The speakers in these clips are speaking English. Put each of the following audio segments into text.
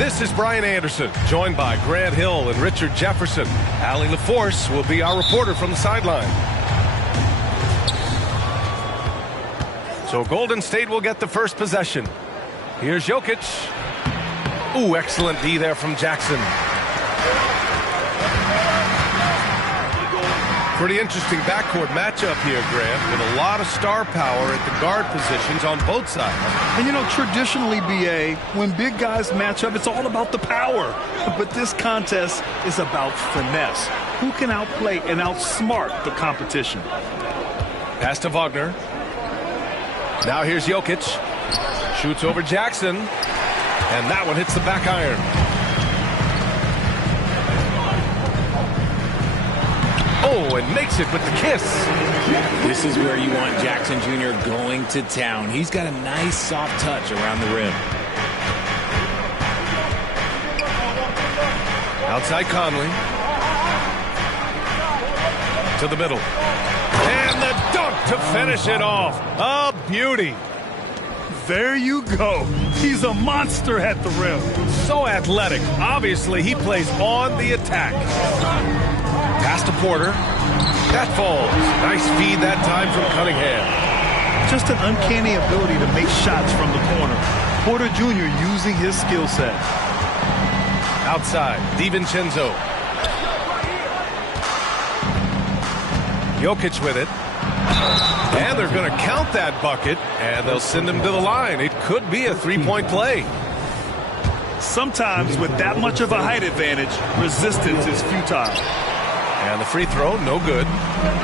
This is Brian Anderson, joined by Grant Hill and Richard Jefferson. Allie LaForce will be our reporter from the sideline. So Golden State will get the first possession. Here's Jokic. Ooh, excellent D there from Jackson. Pretty interesting backcourt matchup here, Grant, with a lot of star power at the guard positions on both sides. And you know, traditionally, BA, when big guys match up, it's all about the power. But this contest is about finesse. Who can outplay and outsmart the competition? Pass to Wagner. Now here's Jokic. Shoots over Jackson. And that one hits the back iron. Oh, and makes it with the kiss. This is where you want Jackson Jr. going to town. He's got a nice soft touch around the rim. Outside Conley. To the middle. And the dunk to finish it off. A beauty. There you go. He's a monster at the rim. So athletic. Obviously, he plays on the attack. Pass to Porter. That falls. Nice feed that time from Cunningham. Just an uncanny ability to make shots from the corner. Porter Jr. using his skill set. Outside, DiVincenzo. Jokic with it. And they're going to count that bucket, and they'll send him to the line. It could be a three-point play. Sometimes with that much of a height advantage, resistance is futile. And the free throw, no good.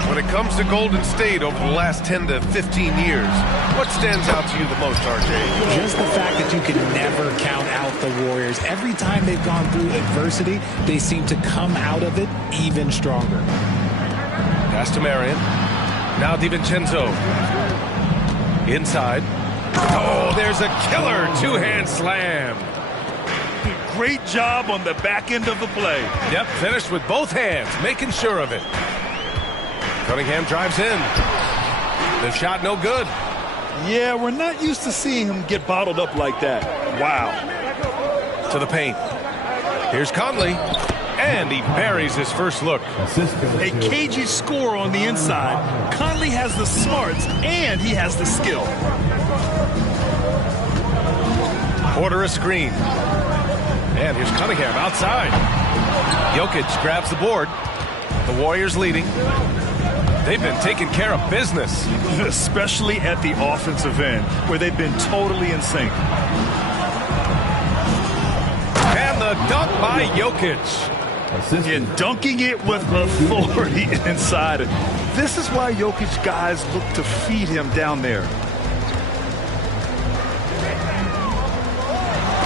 When it comes to Golden State over the last 10 to 15 years, what stands out to you the most, RJ? Just the fact that you can never count out the Warriors. Every time they've gone through adversity, they seem to come out of it even stronger. Pass to Marion. Now DiVincenzo. Inside. Oh, there's a killer two-hand slam. Great job on the back end of the play. Yep, finished with both hands, making sure of it. Cunningham drives in. The shot no good. Yeah, we're not used to seeing him get bottled up like that. Wow. To the paint. Here's Conley. And he buries his first look. A cagey score on the inside. Conley has the smarts and he has the skill. Porter a screen. And here's Cunningham outside. Jokic grabs the board. The Warriors leading. They've been taking care of business. Especially at the offensive end, where they've been totally in sync. And the dunk by Jokic. And dunking it with authority inside it. This is why Jokic guys look to feed him down there.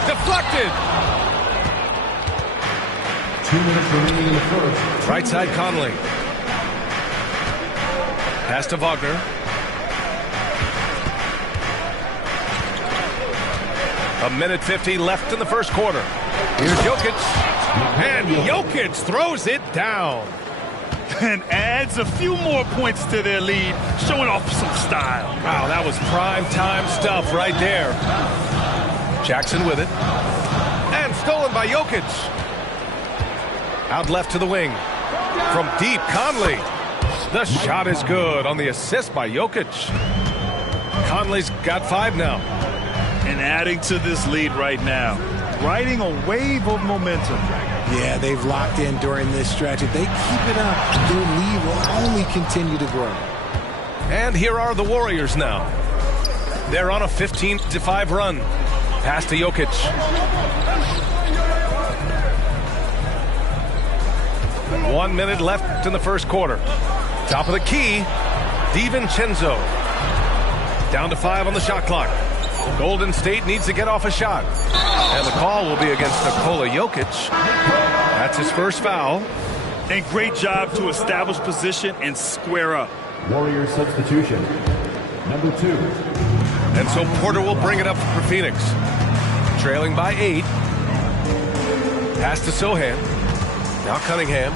Deflected. 2 minutes remaining in the first. Right side Conley. Pass to Wagner. A minute 50 left in the first quarter. Here's Jokic. And Jokic throws it down. And adds a few more points to their lead, showing off some style. Wow, that was prime time stuff right there. Jackson with it. And stolen by Jokic. Out left to the wing. From deep, Conley. The shot is good on the assist by Jokic. Conley's got 5 now. And adding to this lead right now. Riding a wave of momentum. Yeah, they've locked in during this stretch. If they keep it up, their lead will only continue to grow. And here are the Warriors now. They're on a 15-5 run. Pass to Jokic. One minute left in the first quarter. Top of the key, DiVincenzo. Down to 5 on the shot clock. Golden State needs to get off a shot. And the call will be against Nikola Jokic. That's his first foul. And great job to establish position and square up. Warrior substitution. Number 2. And so Porter will bring it up for Phoenix. Trailing by 8. Pass to Sohan. Now Cunningham.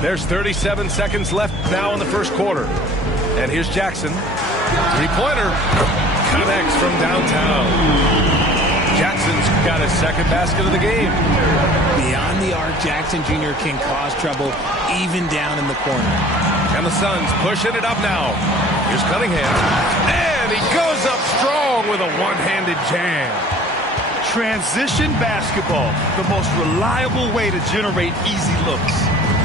There's 37 seconds left now in the first quarter. And here's Jackson. Three-pointer. connects from downtown. Jackson's got his second basket of the game. Beyond the arc, Jackson Jr. can cause trouble even down in the corner. And the Suns pushing it up now. Here's Cunningham. And he goes up strong with a one-handed jam. Transition basketball, the most reliable way to generate easy looks.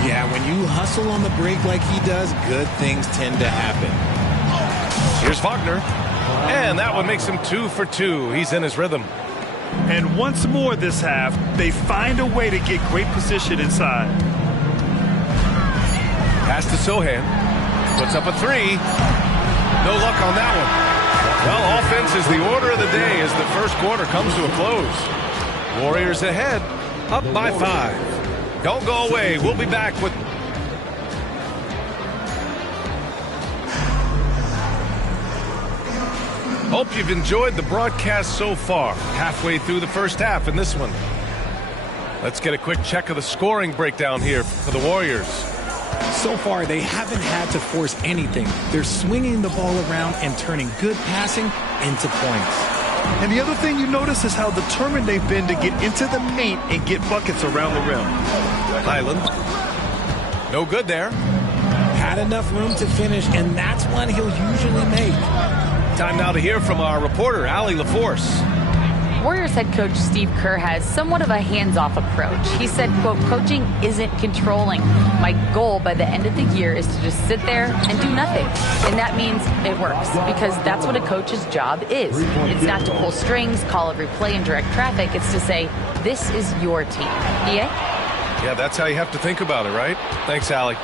Yeah, when you hustle on the break like he does, good things tend to happen. Here's Wagner. And that one makes him 2 for 2. He's in his rhythm. And once more this half, they find a way to get great position inside. Pass to Sohan. Puts up a 3. No luck on that one. Well, offense is the order of the day as the first quarter comes to a close. Warriors ahead, up by 5. Don't go away. We'll be back with... Hope you've enjoyed the broadcast so far. Halfway through the first half in this one. Let's get a quick check of the scoring breakdown here for the Warriors. So far, they haven't had to force anything. They're swinging the ball around and turning good passing into points. And the other thing you notice is how determined they've been to get into the paint and get buckets around the rim. Highland. No good there. Had enough room to finish, and that's one he'll usually make. Time now to hear from our reporter, Allie LaForce. Warriors head coach Steve Kerr has somewhat of a hands-off approach. He said, quote, coaching isn't controlling. My goal by the end of the year is to just sit there and do nothing. And that means it works because that's what a coach's job is. It's not to pull strings, call every play, and direct traffic. It's to say, this is your team. Yeah? Yeah, that's how you have to think about it, right? Thanks, Allie.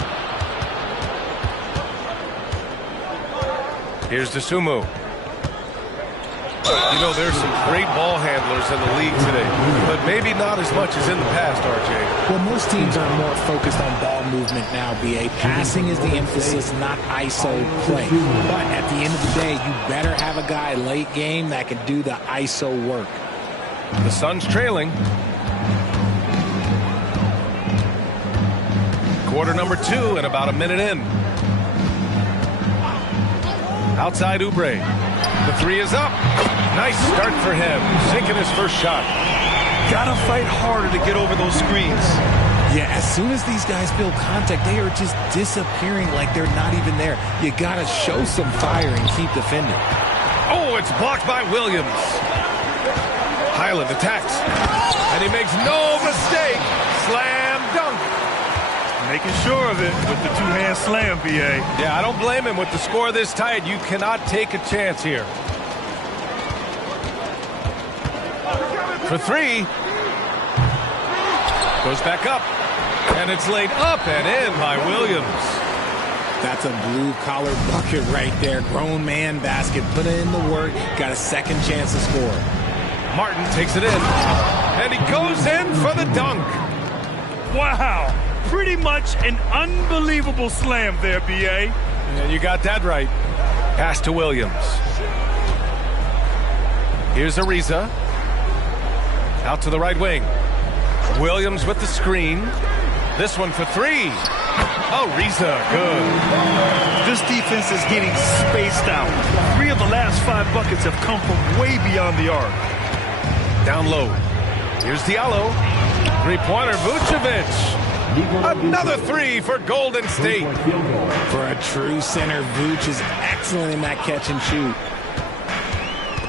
Here's Dosunmu. You know, there's some great ball handlers in the league today, but maybe not as much as in the past, RJ. Well, most teams are more focused on ball movement now, B.A. Passing is the emphasis, not ISO play. But at the end of the day, you better have a guy late game that can do the ISO work. The Suns trailing. Quarter number 2 and about a minute in. Outside Oubre. The 3 is up. Nice start for him. Sinking his first shot. Gotta fight harder to get over those screens. Yeah, as soon as these guys feel contact, they are just disappearing like they're not even there. You gotta show some fire and keep defending. Oh, it's blocked by Williams. Highland attacks. And he makes no mistake. Slam dunk. Making sure of it with the two-hand slam, B.A. Yeah, I don't blame him with the score this tight. You cannot take a chance here. For 3. Goes back up. And it's laid up and in by Williams. That's a blue-collar bucket right there. Grown man basket. Put in the work. Got a second chance to score. Martin takes it in. And he goes in for the dunk. Wow. Pretty much an unbelievable slam there, B.A. And you got that right. Pass to Williams. Here's Ariza. Out to the right wing. Williams with the screen. This one for 3. Ariza, good. This defense is getting spaced out. 3 of the last 5 buckets have come from way beyond the arc. Down low. Here's Diallo. Three-pointer, Vucevic. Another 3 for Golden State. For a true center, Vooch is excellent in that catch and shoot.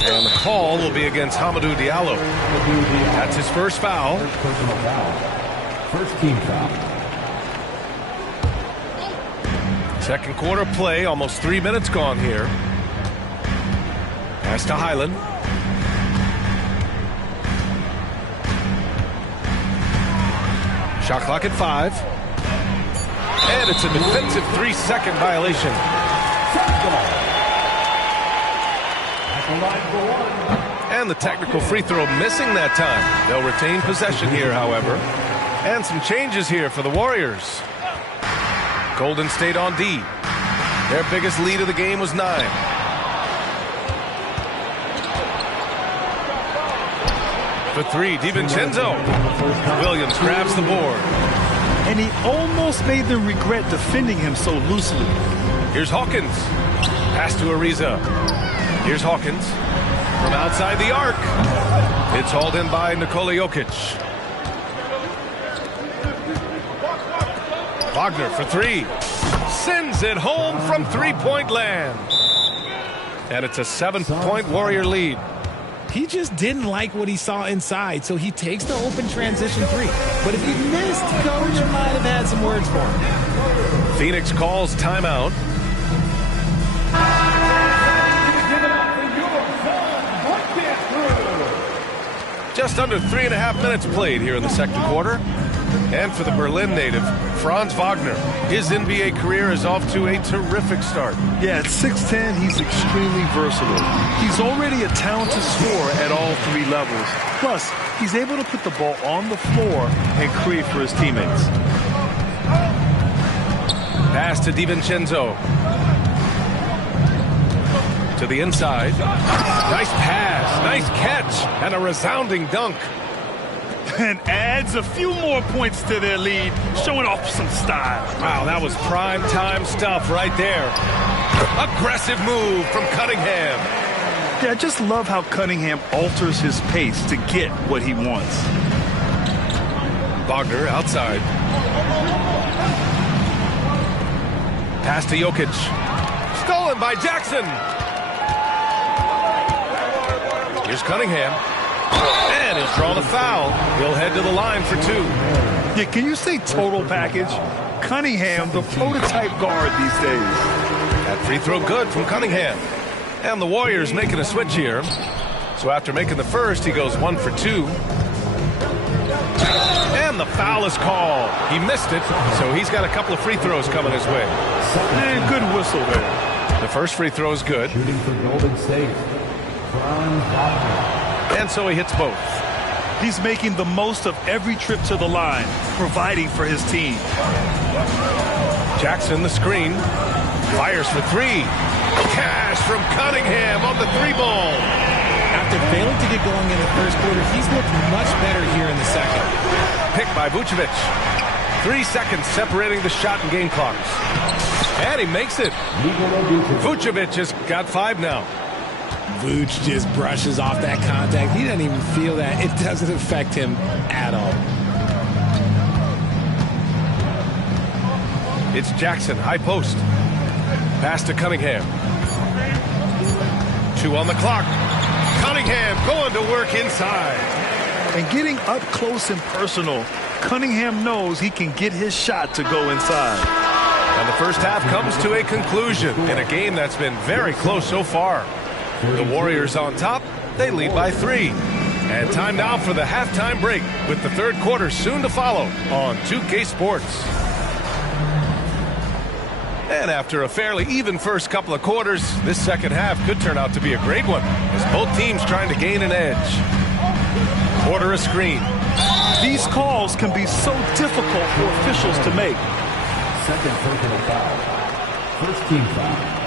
And the call will be against Hamidou Diallo. That's his first foul. Personal foul. First team foul. Second quarter play, almost 3 minutes gone here. Pass to Highland. Shot clock at 5. And it's a defensive 3-second violation. And the technical free throw missing that time. They'll retain possession here, however. And some changes here for the Warriors. Golden State on D. Their biggest lead of the game was 9. For 3, DiVincenzo. Williams grabs the board. And he almost made them regret defending him so loosely. Here's Hawkins. Pass to Ariza. Here's Hawkins. from outside the arc. It's hauled in by Nikola Jokic. Wagner for three. Sends it home from three-point land. And it's a 7-point Warrior lead. He just didn't like what he saw inside, so he takes the open transition three. But if he missed, coach might have had some words for him. Phoenix calls timeout. Just under 3.5 minutes played here in the second quarter. And for the Berlin native, Franz Wagner, his NBA career is off to a terrific start. Yeah, at 6'10", he's extremely versatile. He's already a talented scorer at all three levels. Plus, he's able to put the ball on the floor and create for his teammates. Pass to DiVincenzo. To the inside. Nice pass, nice catch, and a resounding dunk. And adds a few more points to their lead, showing off some style. Wow, that was prime time stuff right there. Aggressive move from Cunningham. Yeah, I just love how Cunningham alters his pace to get what he wants. Wagner outside. Pass to Jokic. Stolen by Jackson. Here's Cunningham. And he'll draw the foul. He'll head to the line for two. Yeah, can you say total package? Cunningham, the prototype guard these days. That free throw good from Cunningham. And the Warriors making a switch here. So after making the first, he goes 1 for 2. And the foul is called. He missed it, so he's got a couple of free throws coming his way. And good whistle there. The first free throw is good. Shooting for Golden State, Franz Wagner. And so he hits both. He's making the most of every trip to the line, providing for his team. Jackson, the screen. Fires for three. Cash from Cunningham on the three ball. After failing to get going in the first quarter, he's looked much better here in the second. Picked by Vucevic. 3 seconds separating the shot and game clocks. And he makes it. Vucevic has got 5 now. Vooch just brushes off that contact. He doesn't even feel that. It doesn't affect him at all. It's Jackson, high post. Pass to Cunningham. 2 on the clock. Cunningham going to work inside. And getting up close and personal, Cunningham knows he can get his shot to go inside. And the first half comes to a conclusion in a game that's been very close so far. The Warriors on top, they lead by 3. And time now for the halftime break with the third quarter soon to follow on 2K Sports. And after a fairly even first couple of quarters, this second half could turn out to be a great one as both teams trying to gain an edge. Order a screen. These calls can be so difficult for officials to make. Second personal foul. First team foul.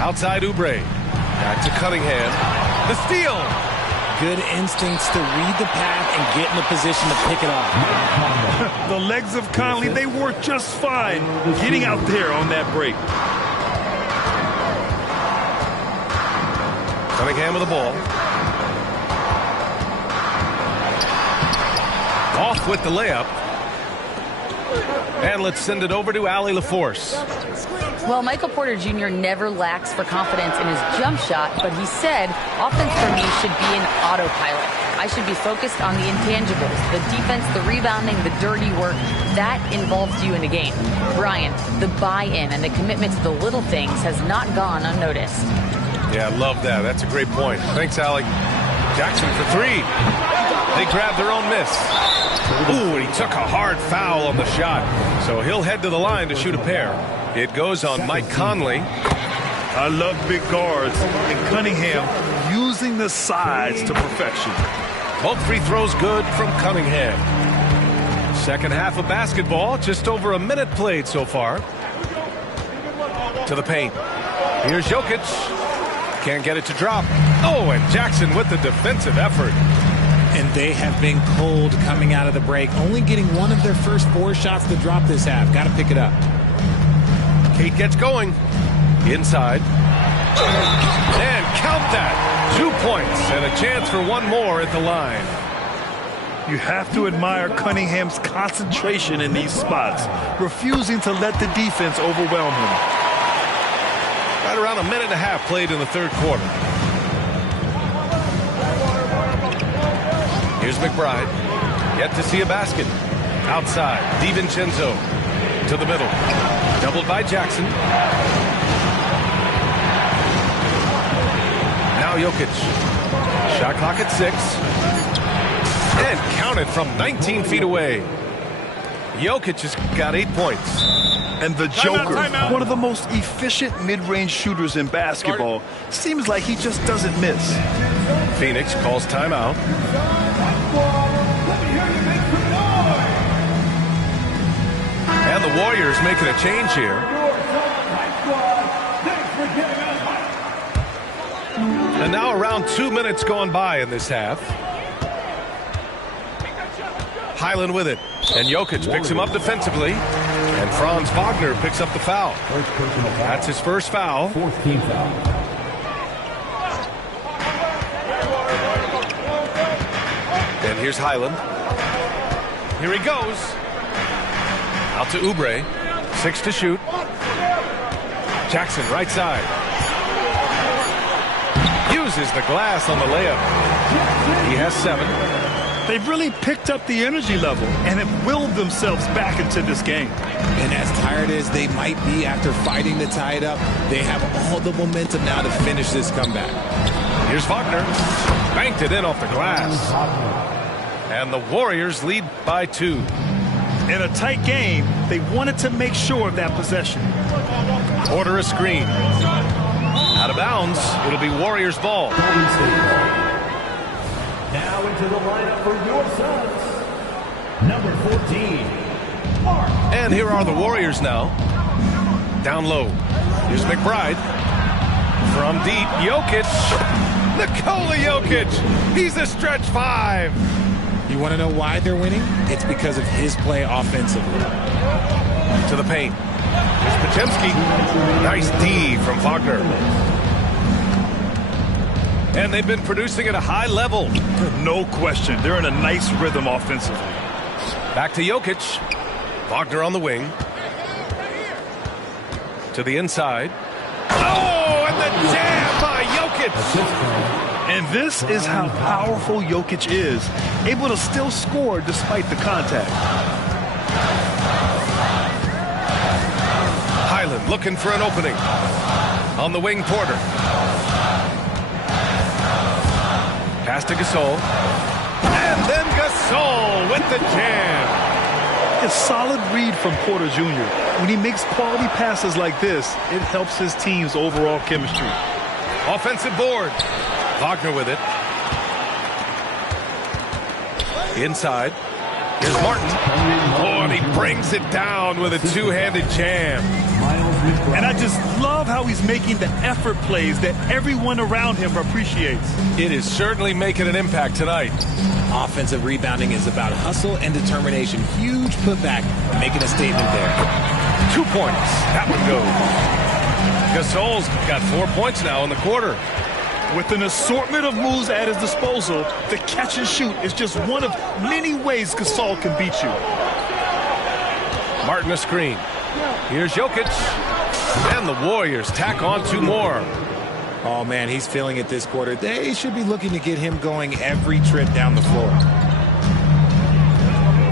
Outside Oubre. Back to Cunningham. The steal. Good instincts to read the path and get in a position to pick it off. The legs of Conley, they work just fine getting out there on that break. Cunningham with the ball. Off with the layup. And let's send it over to Allie LaForce. Well, Michael Porter Jr. never lacks for confidence in his jump shot, but he said, offense for me should be an autopilot. I should be focused on the intangibles, the defense, the rebounding, the dirty work. That involves you in a game. Brian, the buy-in and the commitment to the little things has not gone unnoticed. Yeah, I love that. That's a great point. Thanks, Allie. Jackson for 3. They grabbed their own miss. Ooh, and he took a hard foul on the shot. So he'll head to the line to shoot a pair. It goes on Mike Conley. I love big guards. And Cunningham using the sides to perfection. Both free throws good from Cunningham. Second half of basketball, just over a minute played so far. To the paint. Here's Jokic. Can't get it to drop. Oh, and Jackson with the defensive effort. And they have been cold coming out of the break, only getting one of their first 4 shots to drop this half. Got to pick it up. Tate gets going. Inside. And count that. 2 points and a chance for one more at the line. You have to admire Cunningham's concentration in these spots, refusing to let the defense overwhelm him. Right around a minute and a half played in the third quarter. Here's McBride. Yet to see a basket. Outside. DiVincenzo to the middle. Doubled by Jackson. Now Jokic. Shot clock at 6. And counted from 19 feet away. Jokic has got 8 points. And the Joker, one of the most efficient mid-range shooters in basketball, seems like he just doesn't miss. Phoenix calls timeout. And the Warriors making a change here. And now around 2 minutes gone by in this half. Highland with it. And Jokic picks him up defensively. And Franz Wagner picks up the foul. That's his first foul. Fourth team foul. And here's Highland. Here he goes. Out to Oubre. 6 to shoot. Jackson right side. Uses the glass on the layup. He has 7. They've really picked up the energy level and have willed themselves back into this game. And as tired as they might be after fighting to tie it up, they have all the momentum now to finish this comeback. Here's Wagner. Banked it in off the glass. And the Warriors lead by 2. In a tight game, they wanted to make sure of that possession. Order a screen. Out of bounds. It'll be Warriors ball. Now into the lineup for your Suns. Number 14, Mark. And here are the Warriors now. Down low. Here's McBride. From deep, Jokic. Nikola Jokic. He's a stretch 5. You want to know why they're winning? It's because of his play offensively. To the paint. Here's Potemski. Nice D from Wagner. And they've been producing at a high level. No question. They're in a nice rhythm offensively. Back to Jokic. Wagner on the wing. To the inside. Oh, and the jam by Jokic. And this is how powerful Jokic is. Able to still score despite the contact. Highland looking for an opening. On the wing, Porter. Pass to Gasol. And then Gasol with the jam. A solid read from Porter Jr. When he makes quality passes like this, it helps his team's overall chemistry. Offensive board. Wagner with it. Inside. Here's Martin. Oh, and he brings it down with a two-handed jam. And I just love how he's making the effort plays that everyone around him appreciates. It is certainly making an impact tonight. Offensive rebounding is about hustle and determination. Huge putback, making a statement there. 2 points. That one goes. Gasol's got 4 points now in the quarter. With an assortment of moves at his disposal, the catch and shoot is just one of many ways Gasol can beat you. Martin a screen. Here's Jokic. And the Warriors tack on 2 more. Oh, man, he's feeling it this quarter. They should be looking to get him going every trip down the floor.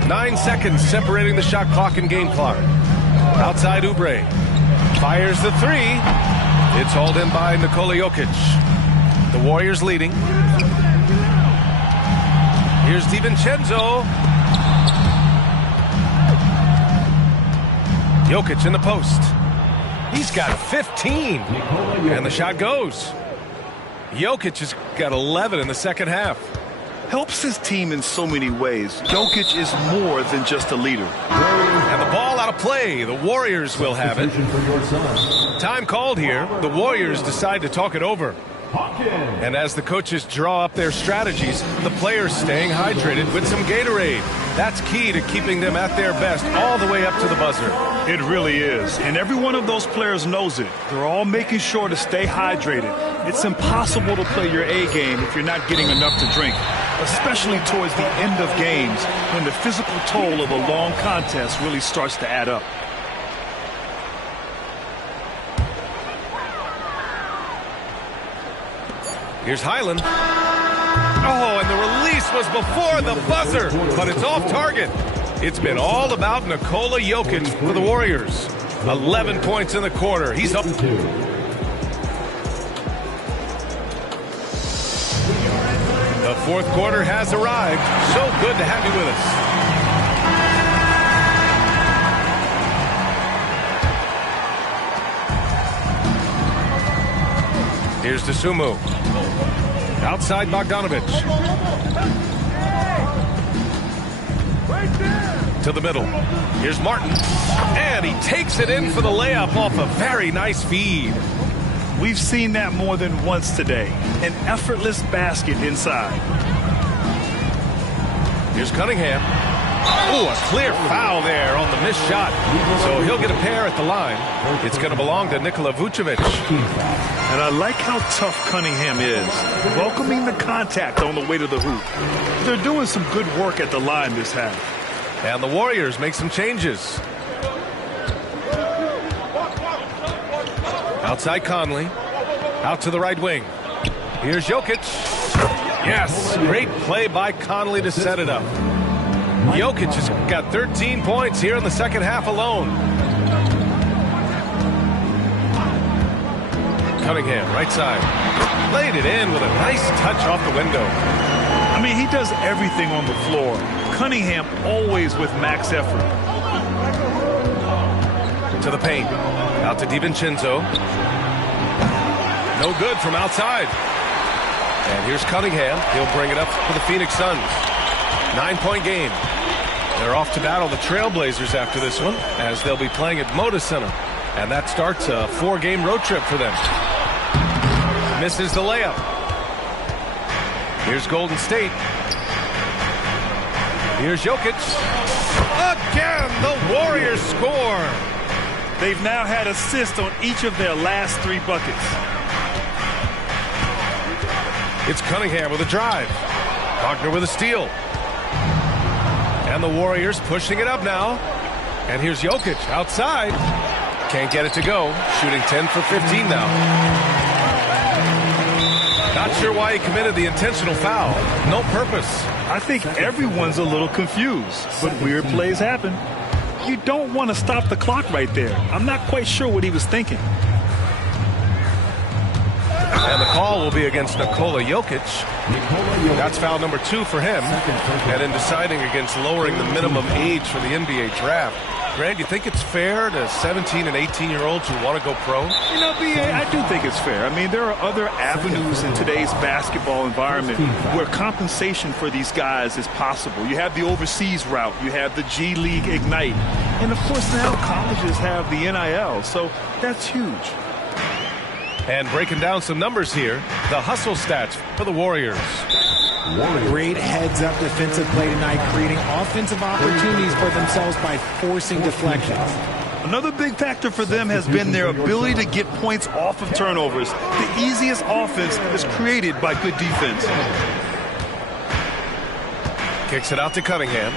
9 seconds separating the shot clock and game clock. Outside Oubre. Fires the 3. It's hauled in by Nikola Jokic. The Warriors leading. Here's DiVincenzo. Jokic in the post. He's got 15. And the shot goes. Jokic has got 11 in the second half. Helps his team in so many ways. Jokic is more than just a leader. And the ball out of play. The Warriors will have it. Time called here. The Warriors decide to talk it over. And as the coaches draw up their strategies, the players staying hydrated with some Gatorade. That's key to keeping them at their best all the way up to the buzzer. It really is. And every one of those players knows it. They're all making sure to stay hydrated. It's impossible to play your A game if you're not getting enough to drink, especially towards the end of games when the physical toll of a long contest really starts to add up. Here's Highland. Oh, and the release was before the buzzer, but it's off target. It's been all about Nikola Jokic for the Warriors. 11 points in the quarter. He's up. The fourth quarter has arrived. So good to have you with us. Here's Dosunmu. Outside Bogdanovic. To the middle. Here's Martin. And he takes it in for the layup off a very nice feed. We've seen that more than once today. An effortless basket inside. Here's Cunningham. Oh, a clear foul there on the missed shot. So he'll get a pair at the line. It's going to belong to Nikola Vucevic. And I like how tough Cunningham is, welcoming the contact on the way to the hoop. They're doing some good work at the line this half. And the Warriors make some changes. Outside Conley. Out to the right wing. Here's Jokic. Yes, great play by Conley to set it up. Jokic has got 13 points here in the second half alone. Cunningham, right side. Laid it in with a nice touch off the window. I mean, he does everything on the floor. Cunningham always with max effort. To the paint. Out to DiVincenzo. No good from outside. And here's Cunningham. He'll bring it up for the Phoenix Suns. 9-point game. They're off to battle the Trailblazers after this one, as they'll be playing at Moda Center. And that starts a 4-game road trip for them. Misses the layup. Here's Golden State. Here's Jokic. Again, the Warriors score. They've now had assists on each of their last 3 buckets. It's Cunningham with a drive. Wagner with a steal. And the Warriors pushing it up now. And here's Jokic outside. Can't get it to go. Shooting 10 for 15 now. Not sure why he committed the intentional foul. No purpose. I think everyone's a little confused, but weird plays happen. You don't want to stop the clock right there. I'm not quite sure what he was thinking. And the call will be against Nikola Jokic. That's foul number 2 for him. And in deciding against lowering the minimum age for the NBA draft, Grant, you think it's fair to 17 and 18-year-olds who want to go pro? You know, B.A., I do think it's fair. I mean, there are other avenues in today's basketball environment where compensation for these guys is possible. You have the overseas route. You have the G League Ignite. And, of course, now colleges have the NIL, so that's huge. And breaking down some numbers here, the hustle stats for the Warriors. Great heads-up defensive play tonight, creating offensive opportunities for themselves by forcing deflections. Another big factor for them has been their ability to get points off of turnovers. The easiest offense is created by good defense. Kicks it out to Cunningham.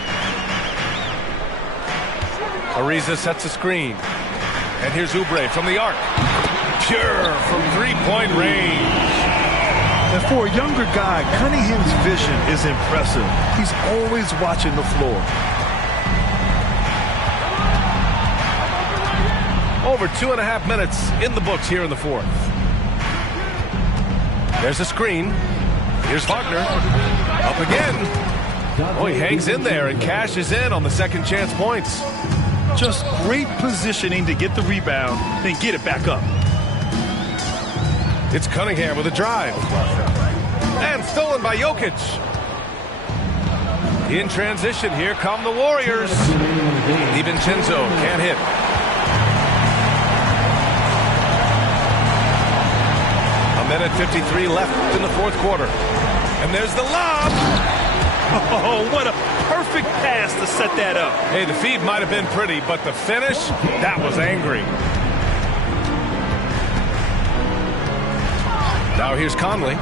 Ariza sets a screen. And here's Oubre from the arc. Pure from 3-point range. And for a younger guy, Cunningham's vision is impressive. He's always watching the floor. Over 2.5 minutes in the books here in the fourth. There's a screen. Here's Wagner. Up again. Oh, he hangs in there and cashes in on the second chance points. Just great positioning to get the rebound, then get it back up. It's Cunningham with a drive. And stolen by Jokic. In transition, here come the Warriors. DiVincenzo can't hit. A minute 53 left in the fourth quarter. And there's the lob. Oh, what a perfect perfect pass to set that up. Hey, the feed might have been pretty, but the finish, that was angry. Now here's Conley.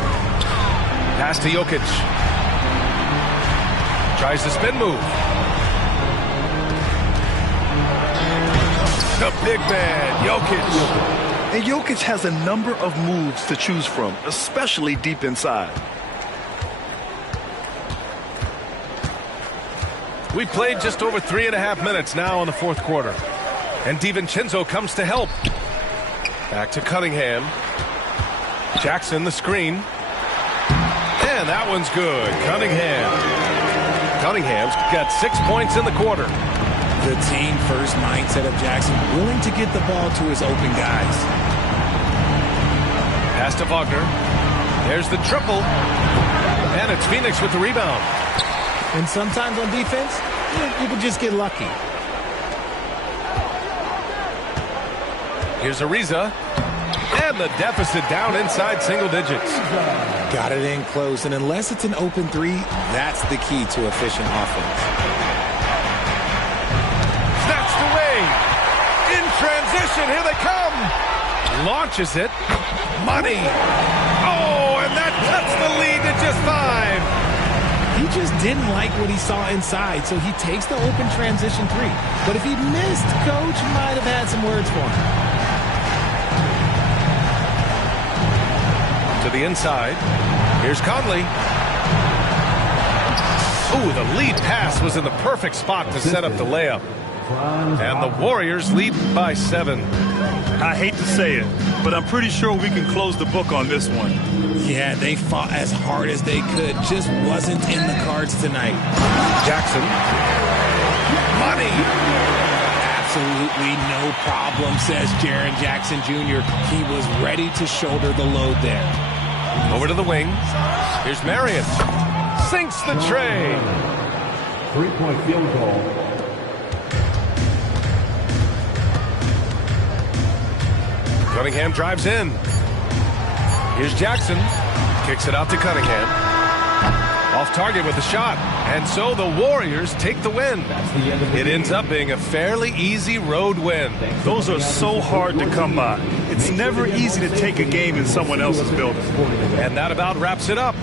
Pass to Jokic. Tries the spin move. The big man, Jokic. And Jokic has a number of moves to choose from, especially deep inside. We played just over 3.5 minutes now in the fourth quarter. And DiVincenzo comes to help. Back to Cunningham. Jackson the screen. And that one's good. Cunningham's got 6 points in the quarter. The team first mindset of Jackson, willing to get the ball to his open guys. Pass to Wagner. There's the triple. And it's Phoenix with the rebound. And sometimes on defense, you can just get lucky. Here's Ariza. And the deficit down inside single digits. Got it in close, and unless it's an open three, that's the key to efficient offense. Snatched away. In transition, here they come. Launches it. Money. Oh, and that cuts the lead to just 5. He just didn't like what he saw inside, so he takes the open transition three. But if he missed, Coach might have had some words for him. To the inside. Here's Conley. Ooh, the lead pass was in the perfect spot to set up the layup. And the Warriors lead by 7. I hate to say it, but I'm pretty sure we can close the book on this one. Yeah, they fought as hard as they could. Just wasn't in the cards tonight. Jackson. Money. Absolutely no problem, says Jaren Jackson Jr. He was ready to shoulder the load there. Over to the wing. Here's Marion. Sinks the tray. 3-point field goal. Cunningham drives in. Here's Jackson. Kicks it out to Cunningham. Off target with a shot. And so the Warriors take the win. It ends up being a fairly easy road win. Those are so hard to come by. It's never easy to take a game in someone else's building. And that about wraps it up.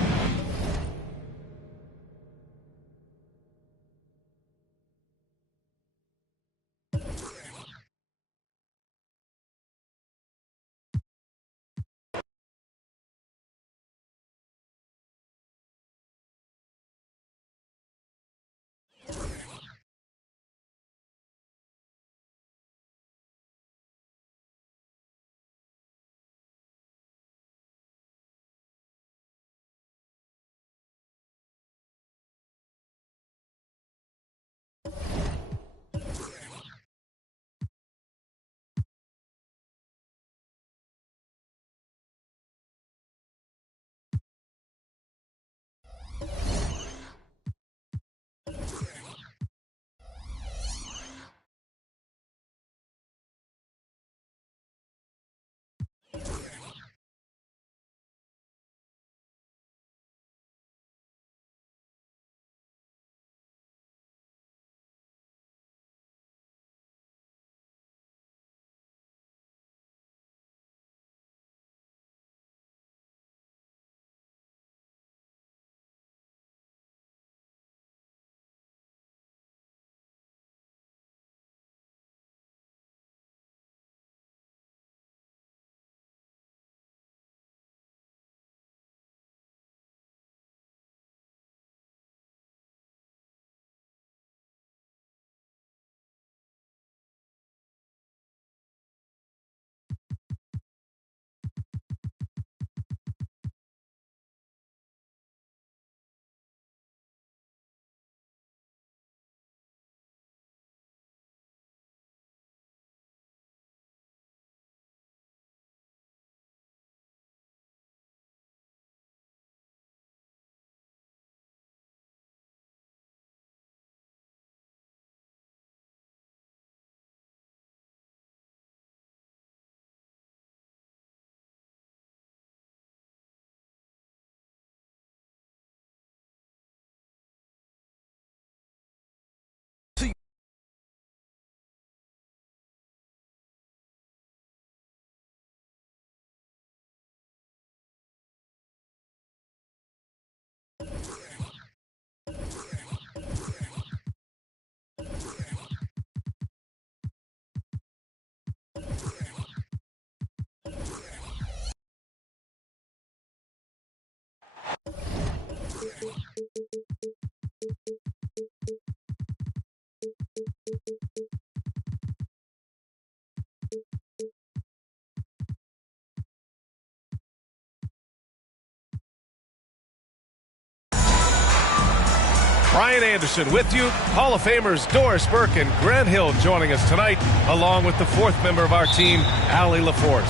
Brian Anderson with you. Hall of Famers Doris Burke and Grant Hill joining us tonight, along with the fourth member of our team, Allie LaForce.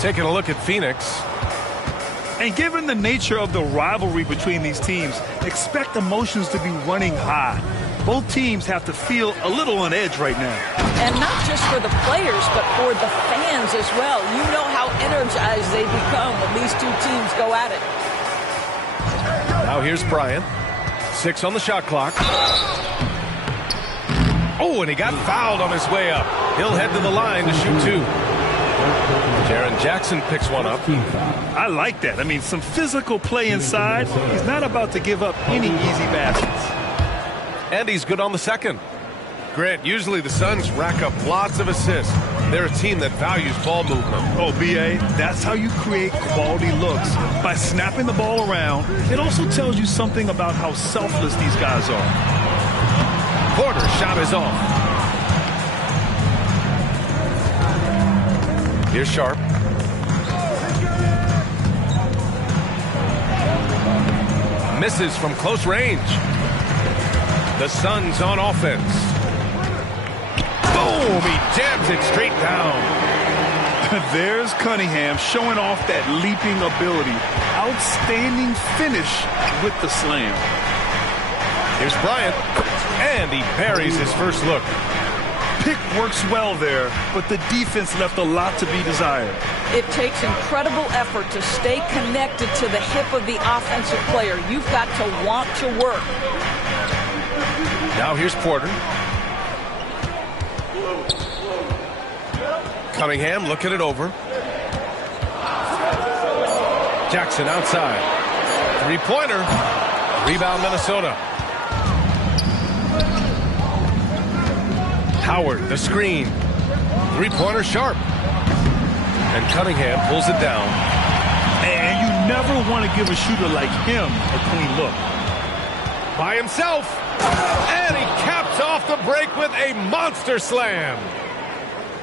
Taking a look at Phoenix. And given the nature of the rivalry between these teams, expect emotions to be running high. Both teams have to feel a little on edge right now. And not just for the players, but for the fans as well. You know how energized they become when these two teams go at it. Now here's Bryant. 6 on the shot clock. Oh, and he got fouled on his way up. He'll head to the line to shoot 2. Jaren Jackson picks one up. I like that. I mean, some physical play inside. He's not about to give up any easy baskets. And he's good on the second. Grant, usually the Suns rack up lots of assists. They're a team that values ball movement. Oh, B.A., that's how you create quality looks. By snapping the ball around, it also tells you something about how selfless these guys are. Porter's shot is off. Here's Sharp. Misses from close range. The Suns on offense. Boom! He jams it straight down. There's Cunningham showing off that leaping ability. Outstanding finish with the slam. Here's Bryant. And he buries his first look. Pick works well there, but the defense left a lot to be desired. It takes incredible effort to stay connected to the hip of the offensive player. You've got to want to work. Now here's Porter. Cunningham looking it over. Jackson outside. Three-pointer. Rebound Minnesota. Howard, the screen. Three-pointer Sharp. And Cunningham pulls it down. And you never want to give a shooter like him a clean look. By himself. And he caps off the break with a monster slam.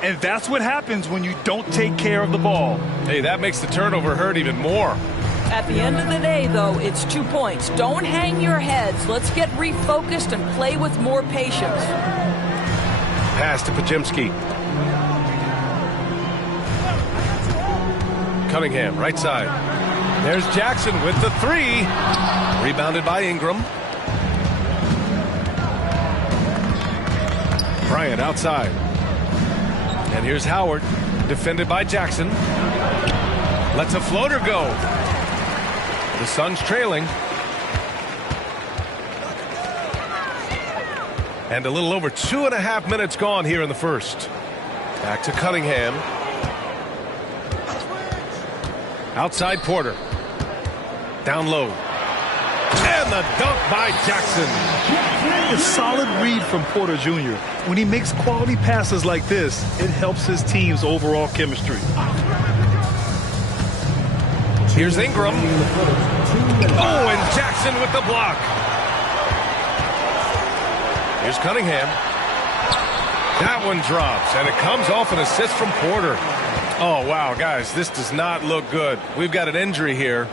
And that's what happens when you don't take care of the ball. Hey, that makes the turnover hurt even more. At the end of the day, though, it's 2 points. Don't hang your heads. Let's get refocused and play with more patience. Pass to Podziemski. Cunningham, right side. There's Jackson with the 3. Rebounded by Ingram. Bryant outside. And here's Howard, defended by Jackson. Lets a floater go. The Suns trailing. And a little over 2.5 minutes gone here in the first. Back to Cunningham. Outside Porter. Down low. And the dunk by Jackson. A solid read from Porter Jr. When he makes quality passes like this, it helps his team's overall chemistry. Here's Ingram. Oh, and Jackson with the block. Here's Cunningham. That one drops, and it comes off an assist from Porter. Oh, wow, guys, this does not look good. We've got an injury here.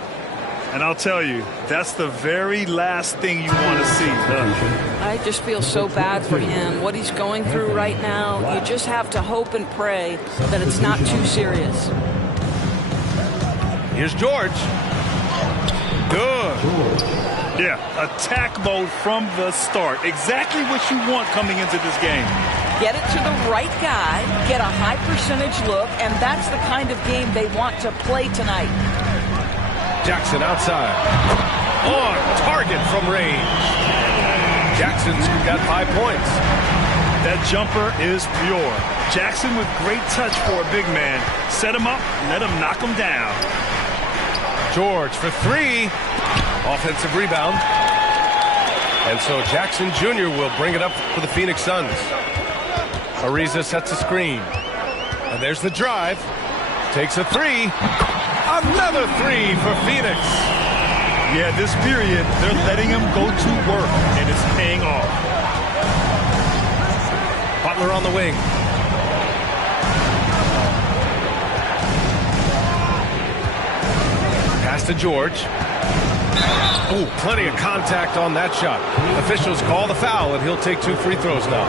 And I'll tell you, that's the very last thing you want to see. I just feel so bad for him. What he's going through right now, you just have to hope and pray that it's not too serious. Here's George. Good. Yeah, attack mode from the start. Exactly what you want coming into this game. Get it to the right guy, get a high percentage look, and that's the kind of game they want to play tonight. Jackson outside. On target from range. Jackson's got 5 points. That jumper is pure. Jackson with great touch for a big man. Set him up, let him knock him down. George for 3. Offensive rebound. And so Jackson Jr. will bring it up for the Phoenix Suns. Ariza sets a screen. And there's the drive. Takes a 3. Another 3 for Phoenix. Yeah, this period, they're letting him go to work, and it's paying off. Butler on the wing. Pass to George. Oh, plenty of contact on that shot. Officials call the foul, and he'll take 2 free throws now.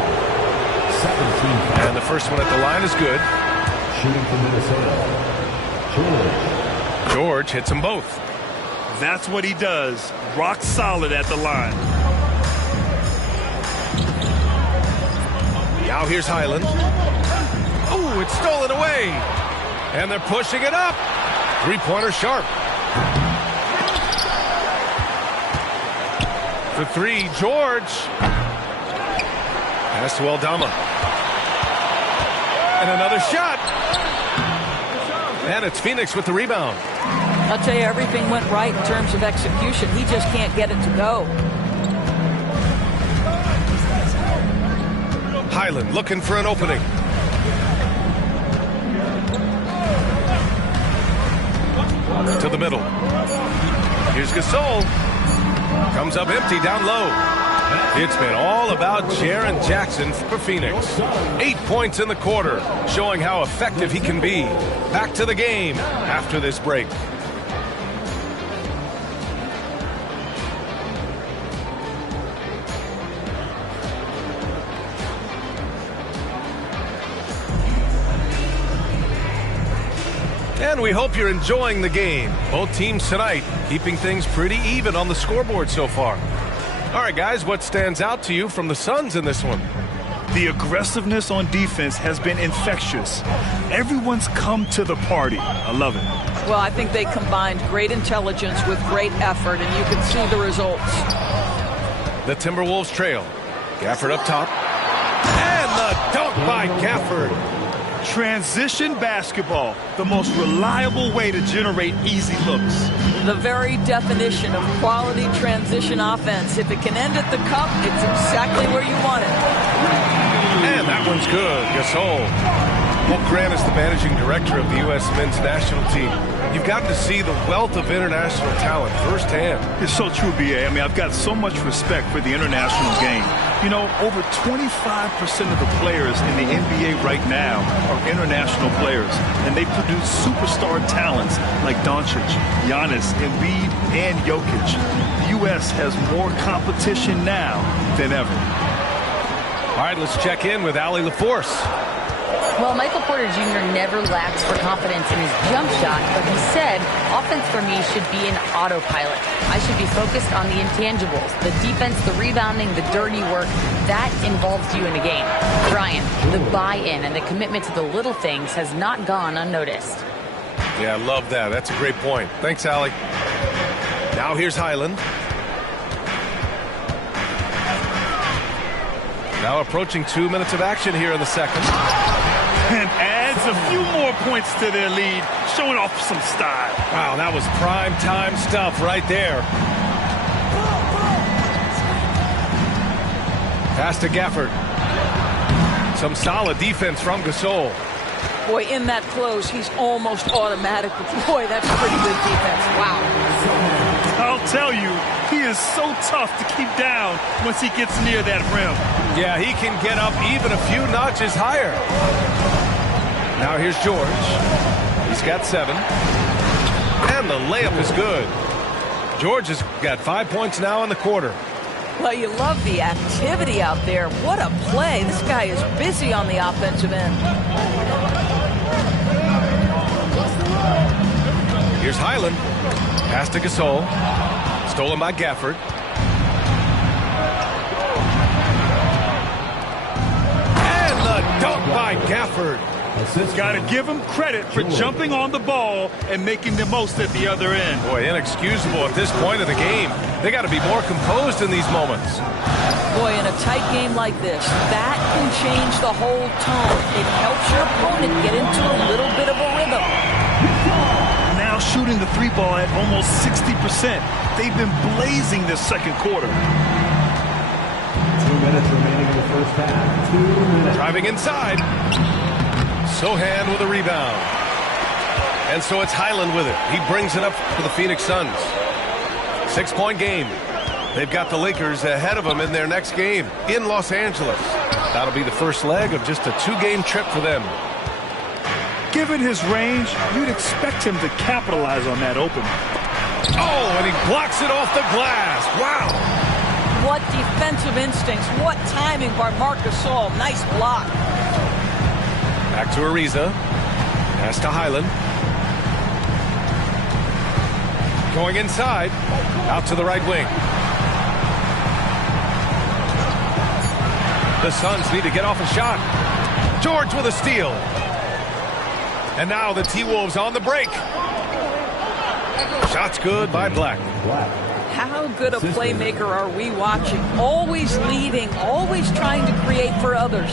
17. And the first one at the line is good. Shooting for Minnesota, George hits them both. That's what he does. Rock solid at the line. Now here's Highland. Oh, it's stolen away. And they're pushing it up. Three-pointer sharp. For 3, George. Pass to Aldama. And another shot. And it's Phoenix with the rebound. I'll tell you, everything went right in terms of execution. He just can't get it to go. Highland looking for an opening. To the middle. Here's Gasol. Comes up empty down low. It's been all about Jaren Jackson for Phoenix. 8 points in the quarter, showing how effective he can be. Back to the game after this break. And we hope you're enjoying the game. Both teams tonight keeping things pretty even on the scoreboard so far. All right, guys, what stands out to you from the Suns in this one? The aggressiveness on defense has been infectious. Everyone's come to the party. I love it. Well, I think they combined great intelligence with great effort, and you can see the results. The Timberwolves trail. Gafford up top. And the dunk by Gafford. Transition basketball, the most reliable way to generate easy looks. The very definition of quality transition offense. If it can end at the cup, it's exactly where you want it. And that one's good. Gasol. Hope Grant is the managing director of the U.S. men's national team. You've gotten to see the wealth of international talent firsthand. It's so true, B.A. I mean, I've got so much respect for the international game. You know, over 25% of the players in the NBA right now are international players, and they produce superstar talents like Doncic, Giannis, Embiid, and Jokic. The U.S. has more competition now than ever. All right, let's check in with Allie LaForce. Well, Michael Porter Jr. never lacks for confidence in his jump shot, but he said, offense for me should be an autopilot. I should be focused on the intangibles, the defense, the rebounding, the dirty work. That involves you in a game. Brian, the buy-in and the commitment to the little things has not gone unnoticed. Yeah, I love that. That's a great point. Thanks, Allie. Now here's Highland. Now approaching 2 minutes of action here in the second. And adds a few more points to their lead, showing off some style. Wow, that was prime time stuff right there. Pass to Gafford. Some solid defense from Gasol. Boy, in that close, he's almost automatic. Boy, that's pretty good defense. Wow. I'll tell you, he is so tough to keep down once he gets near that rim. Yeah, he can get up even a few notches higher. Now here's George. He's got 7. And the layup is good. George has got 5 points now in the quarter. Well, you love the activity out there. What a play. This guy is busy on the offensive end. Here's Highland. Pass to Gasol. Stolen by Gafford. And the dunk by Gafford. Got to give him credit for jumping on the ball and making the most at the other end. Boy, inexcusable at this point of the game. They got to be more composed in these moments. Boy, in a tight game like this, that can change the whole tone. It helps your opponent get into a little bit of a rhythm. Now shooting the 3 ball at almost 60%. They've been blazing this second quarter. 2 minutes remaining in the first half. 2 minutes. Driving inside. Sohan with a rebound. And so it's Highland with it. He brings it up for the Phoenix Suns. 6-point game. They've got the Lakers ahead of them in their next game in Los Angeles. That'll be the first leg of just a 2-game trip for them. Given his range, you'd expect him to capitalize on that opening. Oh, and he blocks it off the glass. Wow. What defensive instincts. What timing by Marc Gasol. Nice block. Back to Ariza. Pass to Highland. Going inside. Out to the right wing. The Suns need to get off a shot. George with a steal. And now the T-Wolves on the break. Shot's good by Black. How good a playmaker are we watching? Always leading, always trying to create for others.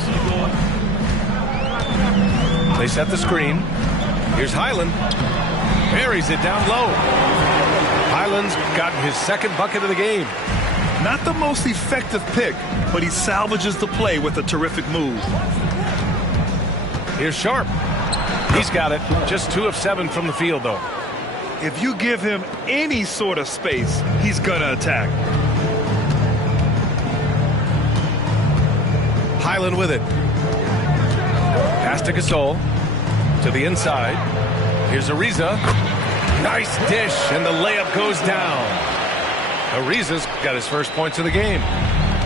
They set the screen. Here's Highland. Buries it down low. Highland's gotten his second bucket of the game. Not the most effective pick, but he salvages the play with a terrific move. Here's Sharp. He's got it. Just 2 of 7 from the field, though. If you give him any sort of space, he's gonna attack. Highland with it. Pass to Gasol. To the inside. Here's Ariza. Nice dish, and the layup goes down. Ariza's got his first points of the game.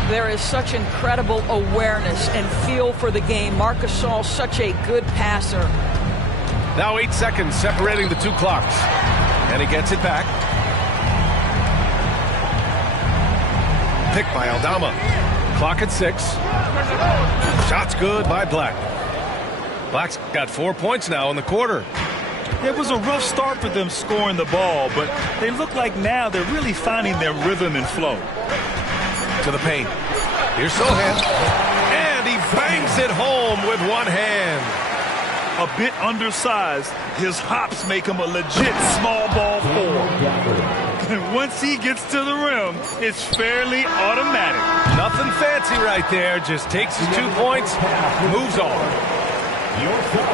There is such incredible awareness and feel for the game. Marc Gasol, such a good passer. Now 8 seconds separating the 2 clocks. And he gets it back. Picked by Aldama. Clock at 6. Shot's good by Black. Black's got 4 points now in the quarter. It was a rough start for them scoring the ball, but they look like now they're really finding their rhythm and flow. To the paint. Here's Sohan. And he bangs it home with one hand. A bit undersized, his hops make him a legit small ball forward. And once he gets to the rim, it's fairly automatic. Nothing fancy right there. Just takes his 2 points, moves on.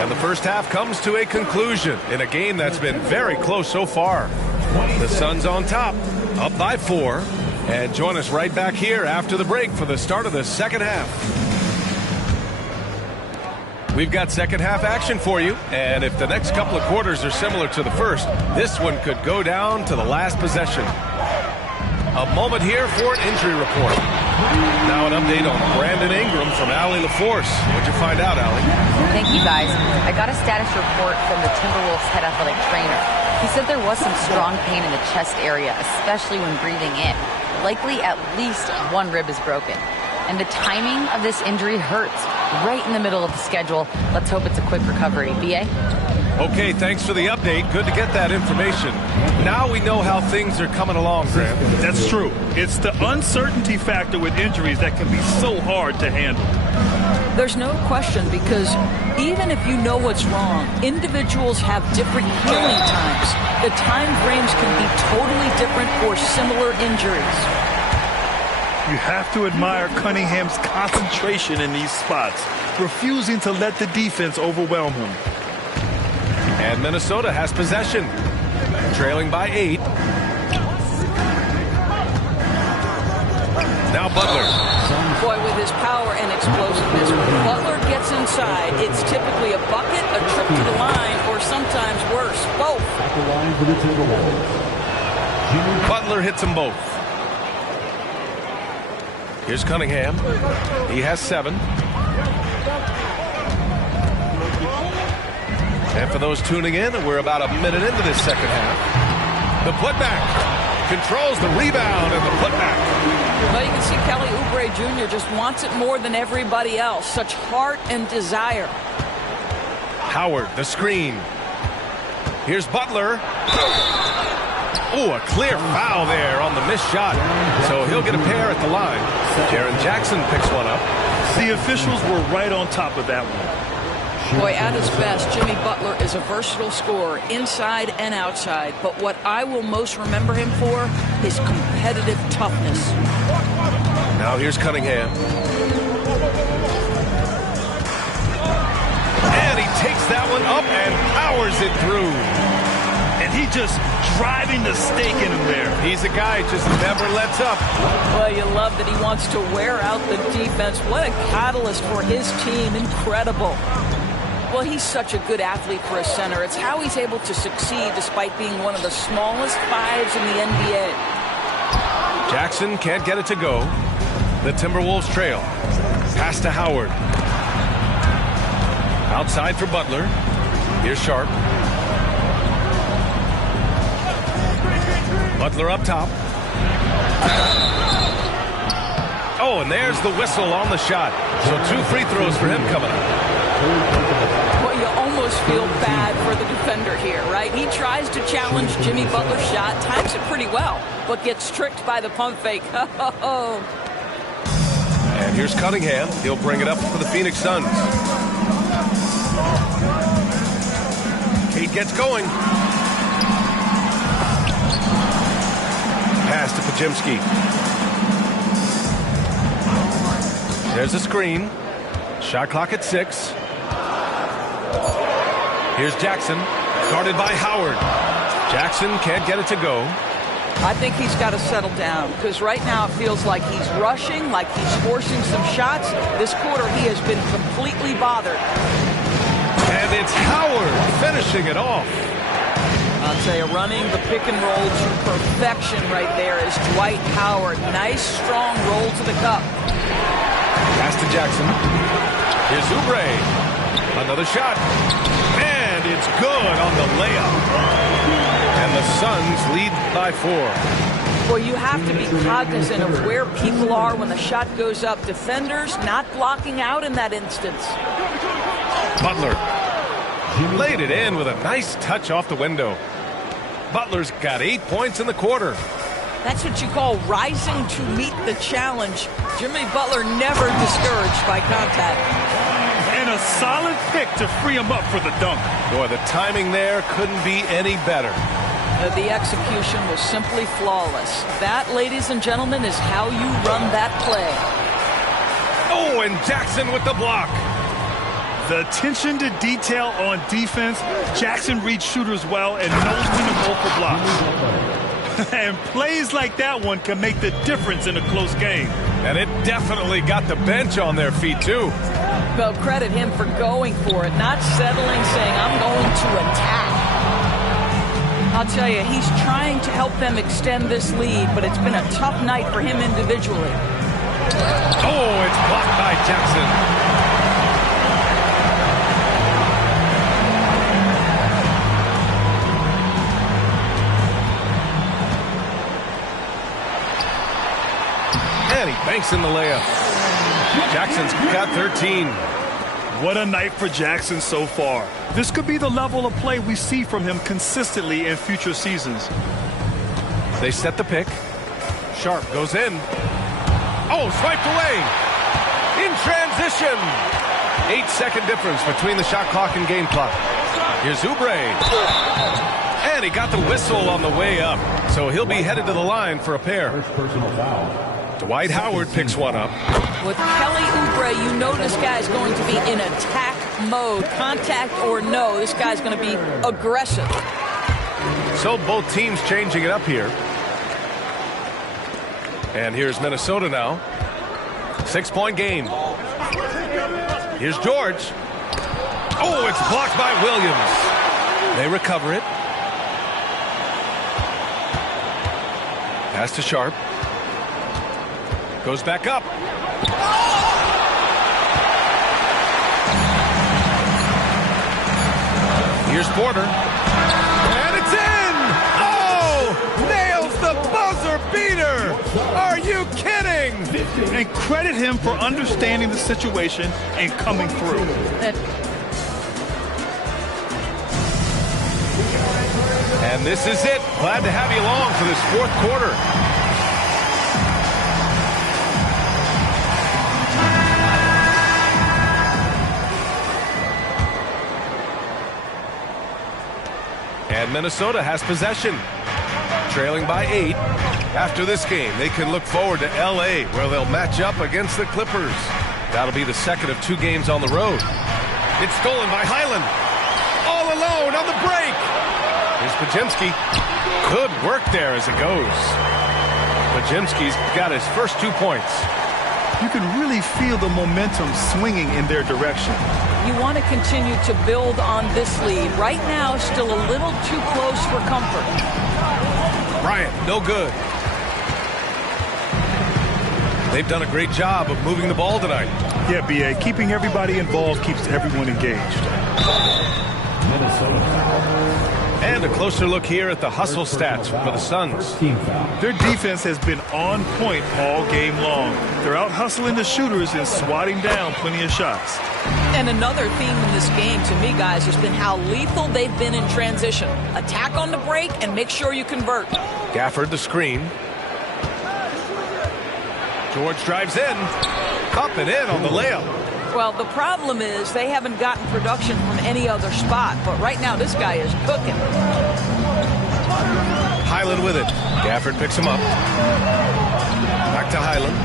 And the first half comes to a conclusion in a game that's been very close so far. The Suns on top, up by 4. And join us right back here after the break for the start of the second half. We've got second half action for you, and if the next couple of quarters are similar to the first, this one could go down to the last possession. A moment here for an injury report. Now an update on Brandon Ingram from Allie LaForce. What'd you find out, Allie? Thank you, guys. I got a status report from the Timberwolves head athletic trainer. He said there was some strong pain in the chest area, especially when breathing in. Likely at least one rib is broken. And the timing of this injury hurts. Right in the middle of the schedule. Let's hope it's a quick recovery. B.A.? Okay, thanks for the update. Good to get that information. Now we know how things are coming along, Grant. That's true. It's the uncertainty factor with injuries that can be so hard to handle. There's no question, because even if you know what's wrong, individuals have different healing times. The time frames can be totally different for similar injuries. You have to admire Cunningham's concentration in these spots, refusing to let the defense overwhelm him. And Minnesota has possession, trailing by 8. Now Butler. Boy, with his power and explosiveness, when Butler gets inside, it's typically a bucket, a trip to the line, or sometimes worse, both. Butler hits them both. Here's Cunningham. He has 7. And for those tuning in, we're about a minute into this second half. The putback controls the rebound and the putback. Well, you can see Kelly Oubre Jr. just wants it more than everybody else. Such heart and desire. Howard, the screen. Here's Butler. Oh, a clear foul there on the missed shot. So he'll get a pair at the line. Jaren Jackson picks one up. The officials were right on top of that one. Boy, at his best, Jimmy Butler is a versatile scorer, inside and outside. But what I will most remember him for is competitive toughness. Now here's Cunningham. And he takes that one up and powers it through. And he just driving the stake in him there. He's a guy who just never lets up. Well, you love that he wants to wear out the defense. What a catalyst for his team. Incredible. Well, he's such a good athlete for a center. It's how he's able to succeed despite being one of the smallest fives in the NBA. Jackson can't get it to go. The Timberwolves trail. Pass to Howard. Outside for Butler. Here's Sharp. Butler up top. Oh, and there's the whistle on the shot. So 2 free throws for him coming up. Well, you almost feel bad for the defender here, right? He tries to challenge Jimmy Butler's shot, times it pretty well, but gets tricked by the pump fake. And here's Cunningham. He'll bring it up for the Phoenix Suns. Cade gets going. Pass to Podziemski. There's a screen. Shot clock at 6. Here's Jackson. Guarded by Howard. Jackson can't get it to go. I think he's got to settle down because right now it feels like he's rushing, like he's forcing some shots. This quarter he has been completely bothered. And it's Howard finishing it off. I'll tell you, running the pick and roll to perfection right there is Dwight Howard. Nice, strong roll to the cup. Pass to Jackson. Here's Oubre. Another shot. And it's good on the layup. And the Suns lead by 4. Well, you have to be cognizant of where people are when the shot goes up. Defenders not blocking out in that instance. Butler. He laid it in with a nice touch off the window. Butler's got 8 points in the quarter. That's what you call rising to meet the challenge. Jimmy Butler never discouraged by contact. And a solid pick to free him up for the dunk. Boy, the timing there couldn't be any better. The execution was simply flawless. That, ladies and gentlemen, is how you run that play. Oh, and Jackson with the block. The attention to detail on defense. Jackson reads shooters well and knows when to go for blocks. And plays like that one can make the difference in a close game. And it definitely got the bench on their feet, too. Well, credit him for going for it, not settling, saying, I'm going to attack. I'll tell you, he's trying to help them extend this lead, but it's been a tough night for him individually. Oh, it's blocked by Jackson. And he banks in the layup. Jackson's got 13. What a night for Jackson so far. This could be the level of play we see from him consistently in future seasons. They set the pick. Sharp goes in. Oh, swiped away. In transition. 8-second difference between the shot clock and game clock. Here's Oubre. And he got the whistle on the way up. So he'll be headed to the line for a pair. First personal foul. Dwight Howard picks one up. With Kelly Oubre, you know this guy's going to be in attack mode. Contact or no, this guy's going to be aggressive. So both teams changing it up here. And here's Minnesota now. 6-point game. Here's George. Oh, it's blocked by Williams. They recover it. Pass to Sharp. Goes back up. Here's Porter. And it's in! Oh! Nails the buzzer beater! Are you kidding? And credit him for understanding the situation and coming through. And this is it. Glad to have you along for this 4th quarter. And Minnesota has possession, trailing by 8. After this game, they can look forward to L.A., where they'll match up against the Clippers. That'll be the second of 2 games on the road. It's stolen by Highland. All alone on the break. Here's Podziemski. Good work there as it goes. Podziemski's got his first 2 points. You can really feel the momentum swinging in their direction. You want to continue to build on this lead. Right now, still a little too close for comfort. Bryant, no good. They've done a great job of moving the ball tonight. Yeah, B.A., keeping everybody involved keeps everyone engaged. And a closer look here at the hustle stats for the Suns. Their defense has been on point all game long. They're out hustling the shooters and swatting down plenty of shots. And another theme in this game to me, guys, has been how lethal they've been in transition. Attack on the break and make sure you convert. Gafford the screen. George drives in. Up and in on the layup. Well, the problem is they haven't gotten production from any other spot. But right now, this guy is cooking. Highland with it. Gafford picks him up. Back to Highland.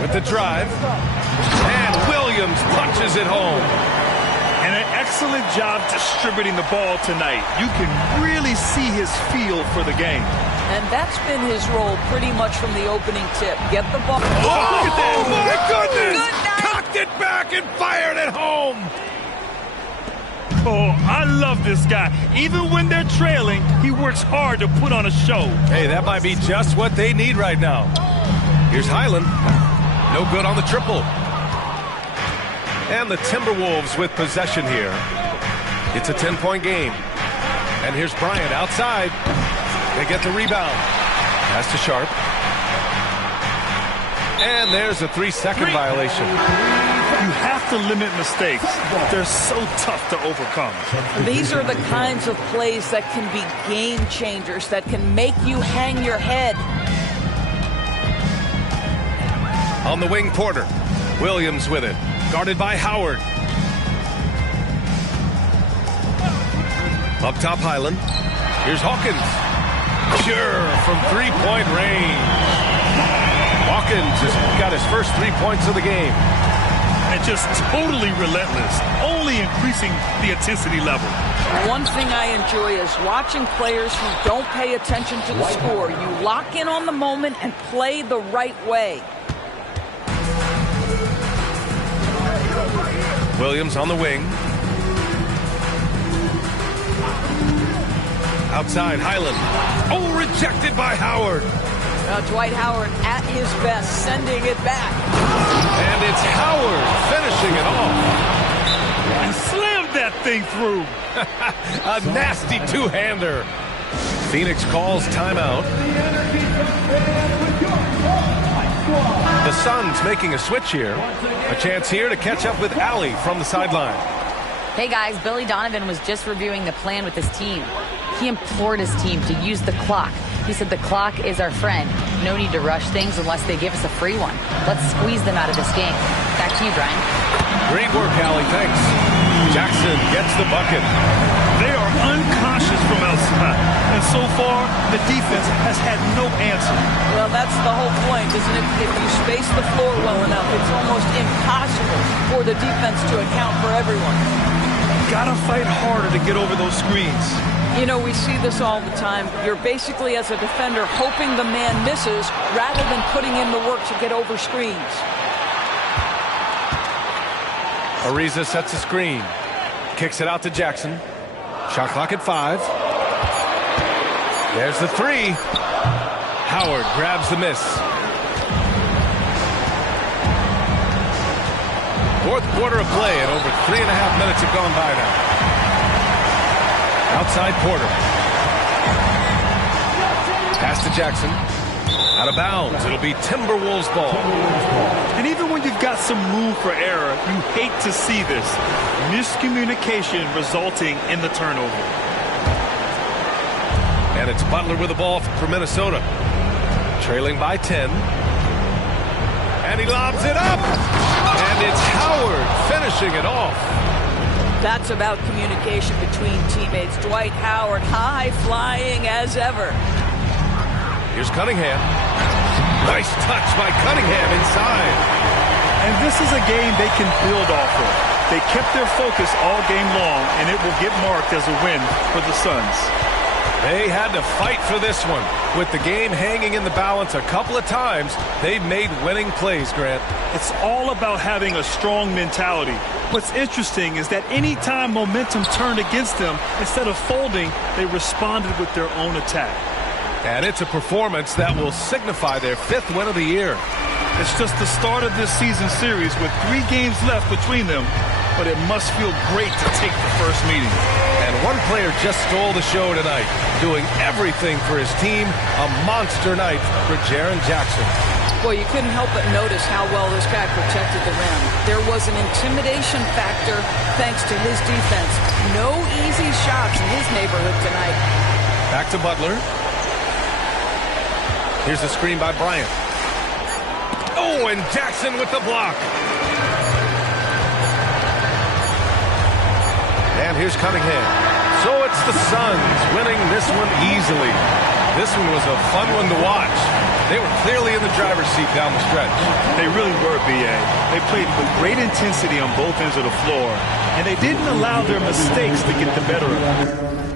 With the drive. And Williams punches it home. And an excellent job distributing the ball tonight. You can really see his feel for the game. And that's been his role pretty much from the opening tip. Get the ball. Oh my goodness! Good night. Cocked it back and fired it home. Oh, I love this guy. Even when they're trailing, he works hard to put on a show. Hey, that might be just what they need right now. Here's Highland. No good on the triple. And the Timberwolves with possession here. It's a 10-point game. And here's Bryant outside. They get the rebound. Pass to Sharp. And there's a 3-second violation. You have to limit mistakes. They're so tough to overcome. These are the kinds of plays that can be game changers, that can make you hang your head. On the wing, Porter. Williams with it. Guarded by Howard. Up top, Highland. Here's Hawkins. Sure, from three-point range. Hawkins has got his first 3 points of the game. And just totally relentless, only increasing the intensity level. One thing I enjoy is watching players who don't pay attention to the score. You lock in on the moment and play the right way. Williams on the wing. Outside, Highland. Oh, rejected by Howard. Dwight Howard at his best, sending it back. And it's Howard finishing it off. And slammed that thing through. A nasty two-hander. Phoenix calls timeout. The Suns making a switch here. A chance here to catch up with Allie from the sideline. Hey guys, Billy Donovan was just reviewing the plan with his team. He implored his team to use the clock. He said the clock is our friend. No need to rush things unless they give us a free one. Let's squeeze them out of this game. Back to you, Brian. Great work, Allie. Thanks. Jackson gets the bucket. They are unconscious from outside. And so far, the defense has had no answer. Well, that's the whole point, isn't it? If you space the floor well enough, it's almost impossible for the defense to account for everyone. Gotta fight harder to get over those screens. You know, we see this all the time. You're basically, as a defender, hoping the man misses rather than putting in the work to get over screens. Ariza sets a screen. Kicks it out to Jackson. Shot clock at 5. There's the 3. Howard grabs the miss. Fourth quarter of play, and over 3.5 minutes have gone by now. Outside Porter. Pass to Jackson. Out of bounds. It'll be Timberwolves ball. And even when you've got some room for error, you hate to see this. Miscommunication resulting in the turnover. And it's Butler with the ball for Minnesota. Trailing by 10. And he lobs it up. And it's Howard finishing it off. That's about communication between teammates. Dwight Howard, high flying as ever. Here's Cunningham. Nice touch by Cunningham inside. And this is a game they can build off of. They kept their focus all game long, and it will get marked as a win for the Suns. They had to fight for this one. With the game hanging in the balance a couple of times, they've made winning plays, Grant. It's all about having a strong mentality. What's interesting is that any time momentum turned against them, instead of folding, they responded with their own attack. And it's a performance that will signify their 5th win of the year. It's just the start of this season series with 3 games left between them, but it must feel great to take the first meeting. And one player just stole the show tonight, doing everything for his team. A monster night for Jaren Jackson. Well, you couldn't help but notice how well this guy protected the rim. There was an intimidation factor thanks to his defense. No easy shots in his neighborhood tonight. Back to Butler. Here's the screen by Bryant. Oh, and Jackson with the block. And here's Cunningham. So it's the Suns winning this one easily. This one was a fun one to watch. They were clearly in the driver's seat down the stretch. They really were, B.A. They played with great intensity on both ends of the floor, and they didn't allow their mistakes to get the better of them.